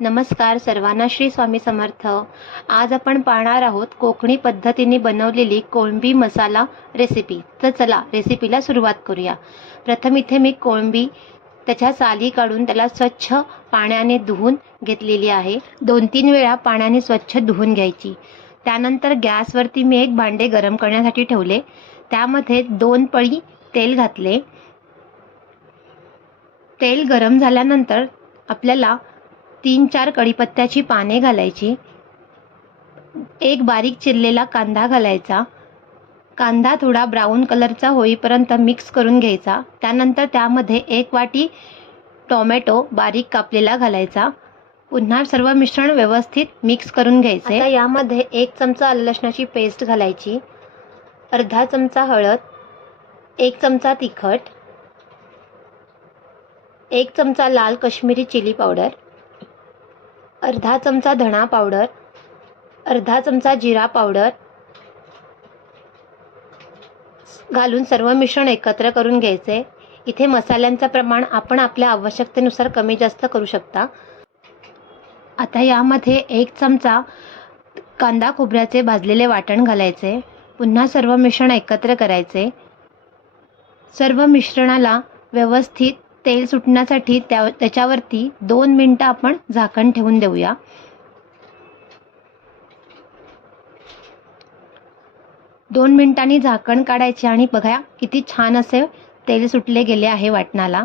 नमस्कार सर्वांना श्री स्वामी समर्थ. आज आपण पाहणार आहोत कोकणी पद्धतीने बनवलेली कोळंबी मसाला रेसिपी तर चला रेसिपीला सुरुवात करूया. प्रथम इथे मी कोळंबी त्याच्या साली काढून त्याला स्वच्छ पाण्याने धुवून घेतलेली आहे. दोन तीन वेळा पाण्याने स्वच्छ धुवून घ्यायची. त्यानंतर गॅसवरती मी एक भांडे गरम करण्यासाठी ठेवले. त्यामध्ये दोन पळी तेल घातले. तेल गरम झाल्यानंतर आपल्याला तीन चार कढीपत्त्याची पाने घालायची. एक बारीक चिरलेला कांदा घालायचा. कांदा थोडा ब्राऊन कलरचा होईपर्यंत मिक्स करून घ्यायचा. त्यानंतर त्यामध्ये एक वाटी टोमॅटो बारीक कापलेला घालायचा. पुन्हा सर्व मिश्रण व्यवस्थित मिक्स करून घ्यायचे. यामध्ये एक चमचा आलं लसणाची पेस्ट घालायची. अर्धा चमचा हळद. एक चमचा तिखट. एक चमचा लाल कश्मीरी चिली पावडर. अर्धा चमचा धणा पावडर अर्धा चमचा जिरा पावडर घालून सर्व मिश्रण एकत्र करून घ्यायचे. इथे मसाल्यांचं प्रमाण आपण आपल्या आवश्यकतेनुसार कमी जास्त करू शकता. आता यामध्ये एक चमचा कांदा खोबऱ्याचे भाजलेले वाटण घालायचे. पुन्हा सर्व मिश्रण एकत्र करायचे. सर्व मिश्रणाला व्यवस्थित तेल सुटण्यासाठी त्या त्याच्यावरती दोन मिनटं आपण झाकण ठेवून देऊया. दोन मिनिटांनी झाकण काढायचे आणि बघा किती छान असे तेल सुटले गेले आहे वाटणाला.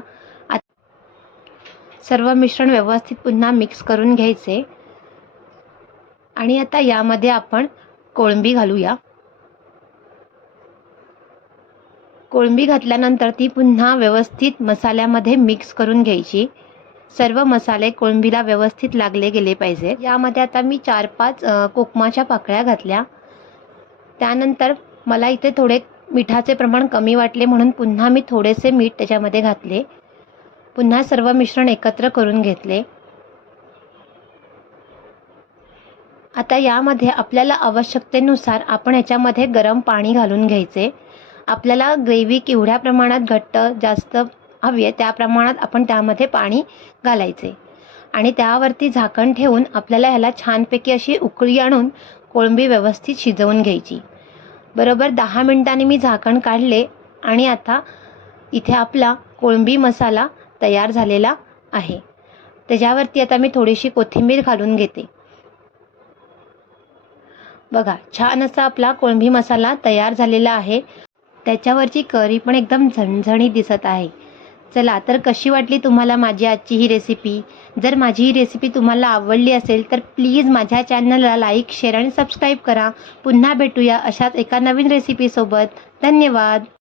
सर्व मिश्रण व्यवस्थित पुन्हा मिक्स करून घ्यायचे. आणि आता यामध्ये आपण कोळंबी घालूया. कोळंबी घातल्यानंतर ती पुन्हा व्यवस्थित मसाल्यामध्ये मिक्स करून घ्यायची. सर्व मसाले कोळंबीला व्यवस्थित लागले गेले पाहिजे. यामध्ये आता मी चार पाच कोकमाच्या पाकळ्या घातल्या. त्यानंतर मला इथे थोडे मिठाचे प्रमाण कमी वाटले म्हणून पुन्हा मी थोडेसे मीठ त्याच्यामध्ये घातले. पुन्हा सर्व मिश्रण एकत्र करून घेतले. आता यामध्ये आपल्याला आवश्यकतेनुसार आपण याच्यामध्ये गरम पाणी घालून घ्यायचे. आपल्याला ग्रेव्ही केवढ्या प्रमाणात घट्ट जास्त हवी आहे त्या प्रमाणात आपण त्यामध्ये पाणी घालायचे. आणि त्यावरती झाकण ठेवून आपल्याला ह्याला छानपैकी अशी उकळी आणून कोळंबी व्यवस्थित शिजवून घ्यायची. बरोबर दहा मिनिटांनी मी झाकण काढले आणि आता इथे आपला कोळंबी मसाला तयार झालेला आहे. त्याच्यावरती आता मी थोडीशी कोथिंबीर घालून घेते. बघा छान असा आपला कोळंबी मसाला तयार झालेला आहे. त्याच्यावरची करी पण एकदम झणझणीत दिसत आहे. चला तर कशी वाटली तुम्हाला माझी आजची ही रेसिपी जर माझी ही रेसिपी तुम्हाला आवडली असेल तर प्लीज माझ्या चॅनलला लाईक शेअर आणि सबस्क्राईब करा. पुन्हा भेटूया अशाच एका नवीन रेसिपीसोबत धन्यवाद!